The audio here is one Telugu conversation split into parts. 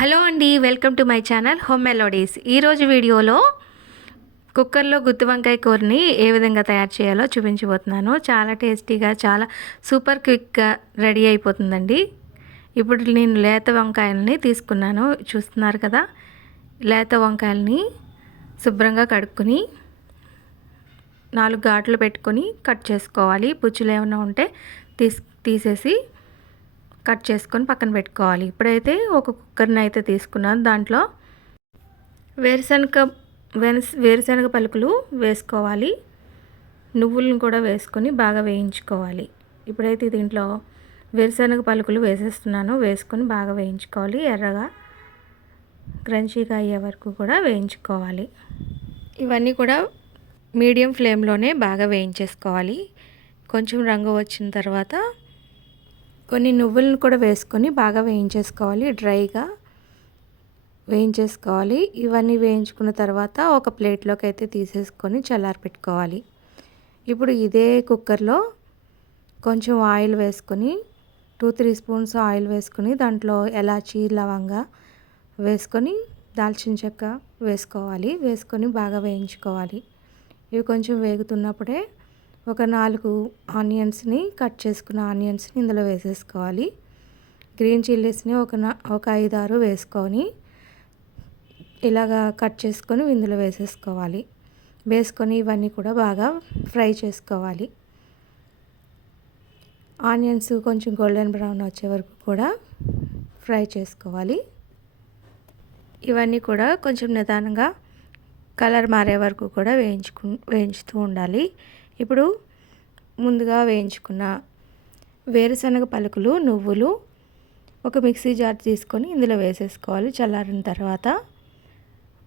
హలో అండి, welcome to my channel home melodies. ఈరోజు వీడియోలో కుక్కర్లో గుత్తి వంకాయ కూరని ఏ విధంగా తయారు చేయాలో చూపించబోతున్నాను. చాలా టేస్టీగా, చాలా సూపర్ క్విక్గా రెడీ అయిపోతుందండి. ఇప్పుడు నేను లేత వంకాయలని తీసుకున్నాను, చూస్తున్నారు కదా. లేత వంకాయలని శుభ్రంగా కడుక్కొని 4 ఘాట్లు పెట్టుకొని కట్ చేసుకోవాలి. పుచ్చులు ఏమైనా ఉంటే తీసేసి కట్ చేసుకొని పక్కన పెట్టుకోవాలి. ఇప్పుడైతే ఒక కుక్కర్ని అయితే తీసుకున్నాను. దాంట్లో వేరుశనగ పలుకులు వేసుకోవాలి. నువ్వులను కూడా వేసుకొని బాగా వేయించుకోవాలి. ఇప్పుడైతే దీంట్లో వేరుశనగ పలుకులు వేసేస్తున్నాను. వేసుకొని బాగా వేయించుకోవాలి. ఎర్రగా క్రంచీగా అయ్యే వరకు కూడా వేయించుకోవాలి. ఇవన్నీ కూడా మీడియం ఫ్లేమ్లోనే బాగా వేయించేసుకోవాలి. కొంచెం రంగు వచ్చిన తర్వాత కొన్ని నువ్వులను కూడా వేసుకొని బాగా వేయించేసుకోవాలి. డ్రైగా వేయించేసుకోవాలి. ఇవన్నీ వేయించుకున్న తర్వాత ఒక ప్లేట్లోకి అయితే తీసేసుకొని చల్లారపెట్టుకోవాలి. ఇప్పుడు ఇదే కుక్కర్లో కొంచెం ఆయిల్ వేసుకొని 2-3 స్పూన్స్ ఆయిల్ వేసుకొని దాంట్లో ఎలాచీ, లవంగా వేసుకొని దాల్చిన చెక్క వేసుకోవాలి. వేసుకొని బాగా వేయించుకోవాలి. ఇవి కొంచెం వేగుతున్నప్పుడే ఒక 4 ఆనియన్స్ని కట్ చేసుకున్న ఆనియన్స్ని ఇందులో వేసేసుకోవాలి. గ్రీన్ చిల్లీస్ని ఒక 5-6 వేసుకొని ఇలాగా కట్ చేసుకొని ఇందులో వేసేసుకోవాలి. వేసుకొని ఇవన్నీ కూడా బాగా ఫ్రై చేసుకోవాలి. ఆనియన్స్ కొంచెం గోల్డెన్ బ్రౌన్ వచ్చే వరకు కూడా ఫ్రై చేసుకోవాలి. ఇవన్నీ కూడా కొంచెం నిదానంగా కలర్ మారే వరకు కూడా వేయించుతూ ఉండాలి. ఇప్పుడు ముందుగా వేయించుకున్న వేరుశనగ పలుకులు, నువ్వులు ఒక మిక్సీ జార్ తీసుకొని ఇందులో వేసేసుకోవాలి. చల్లారిన తర్వాత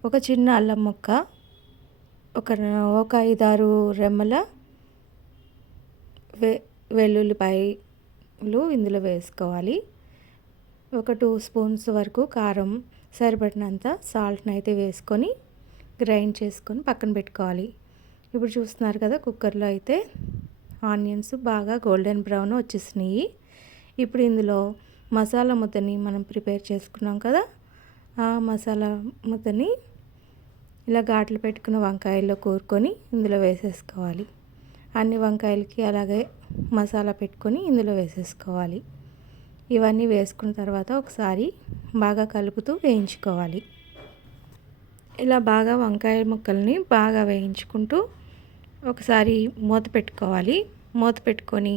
ఒక చిన్న అల్లం ముక్క, ఒక 5-6 రెమ్మల వెల్లుల్లిపాయలు ఇందులో వేసుకోవాలి. ఒక 2 స్పూన్స్ వరకు కారం, సరిపడినంత సాల్ట్ని అయితే వేసుకొని గ్రైండ్ చేసుకొని పక్కన పెట్టుకోవాలి. ఇప్పుడు చూస్తున్నారు కదా, కుక్కర్లో అయితే ఆనియన్స్ బాగా గోల్డెన్ బ్రౌన్ వచ్చేసినాయి. ఇప్పుడు ఇందులో మసాలా ముద్దని మనం ప్రిపేర్ చేసుకున్నాం కదా, ఆ మసాలా ముద్దని ఇలా ఘాట్లు పెట్టుకున్న వంకాయల్లో కూరుకొని ఇందులో వేసేసుకోవాలి. అన్ని వంకాయలకి అలాగే మసాలా పెట్టుకొని ఇందులో వేసేసుకోవాలి. ఇవన్నీ వేసుకున్న తర్వాత ఒకసారి బాగా కలుపుతూ వేయించుకోవాలి. ఇలా బాగా వంకాయ ముక్కల్ని బాగా వేయించుకుంటూ ఒకసారి మూత పెట్టుకోవాలి. మూత పెట్టుకొని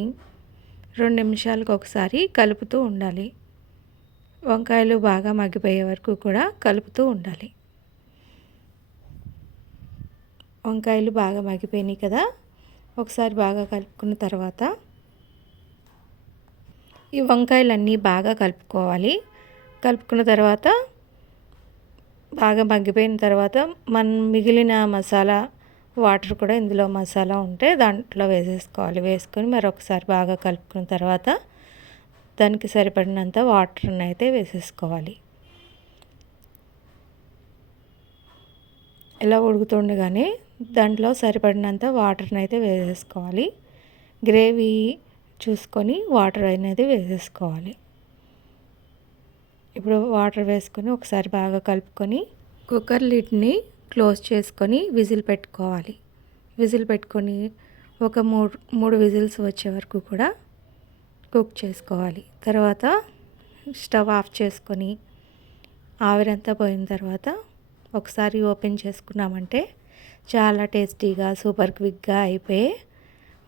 2 నిమిషాలకు ఒకసారి కలుపుతూ ఉండాలి. వంకాయలు బాగా మగ్గిపోయే వరకు కూడా కలుపుతూ ఉండాలి. వంకాయలు బాగా మగ్గిపోయినాయి కదా, ఒకసారి బాగా కలుపుకున్న తర్వాత ఈ వంకాయలన్నీ బాగా కలుపుకోవాలి. కలుపుకున్న తర్వాత బాగా మగ్గిపోయిన తర్వాత మిగిలిన మసాలా వాటర్ కూడా ఇందులో మసాలా ఉంటే దాంట్లో వేసేసుకోవాలి. వేసుకొని మరొకసారి బాగా కలుపుకున్న తర్వాత దానికి సరిపడినంత వాటర్ని అయితే వేసేసుకోవాలి. ఇలా ఉడుకుతుండగానే దాంట్లో సరిపడినంత వాటర్ని అయితే వేసేసుకోవాలి. గ్రేవీ చూసుకొని వాటర్ అనేది వేసేసుకోవాలి. ఇప్పుడు వాటర్ వేసుకొని ఒకసారి బాగా కలుపుకొని కుక్కర్ లిడ్ని క్లోజ్ చేసుకొని విజిల్ పెట్టుకోవాలి. విజిల్ పెట్టుకొని ఒక 3 విజిల్స్ వచ్చే వరకు కూడా కుక్ చేసుకోవాలి. తర్వాత స్టవ్ ఆఫ్ చేసుకొని ఆవిరంతా పోయిన తర్వాత ఒకసారి ఓపెన్ చేసుకున్నామంటే చాలా టేస్టీగా, సూపర్ క్విక్గా అయిపోయే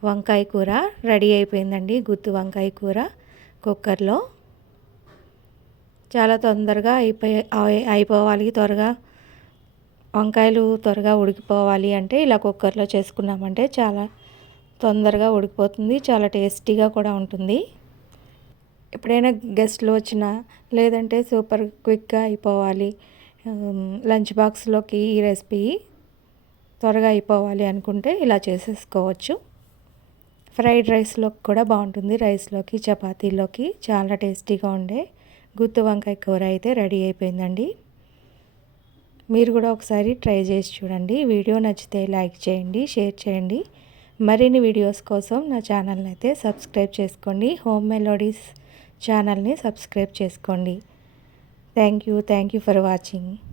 వంకాయ కూర రెడీ అయిపోయిందండి. గుత్తి వంకాయ కూర కుక్కర్లో చాలా తొందరగా అయిపోవాలి. వంకాయలు త్వరగా ఉడికిపోవాలి అంటే ఇలా కుక్కర్లో చేసుకున్నామంటే చాలా తొందరగా ఉడికిపోతుంది. చాలా టేస్టీగా కూడా ఉంటుంది. ఎప్పుడైనా గెస్ట్లు వచ్చినా, లేదంటే సూపర్ క్విక్గా అయిపోవాలి, లంచ్ బాక్స్లోకి ఈ రెసిపీ త్వరగా అయిపోవాలి అనుకుంటే ఇలా చేసేసుకోవచ్చు. ఫ్రైడ్ రైస్లోకి కూడా బాగుంటుంది. రైస్లోకి, చపాతీలోకి చాలా టేస్టీగా ఉండే గుత్తి వంకాయ కూర అయితే రెడీ అయిపోయిందండి. మీరు కూడా ఒకసారి ట్రై చేసి చూడండి. వీడియో నచ్చితే లైక్ చేయండి, షేర్ చేయండి. మరిన్ని వీడియోస్ కోసం నా ఛానల్ని అయితే సబ్స్క్రైబ్ చేసుకోండి. హోమ్ మెలోడీస్ ఛానల్ని సబ్స్క్రైబ్ చేసుకోండి. Thank you for watching.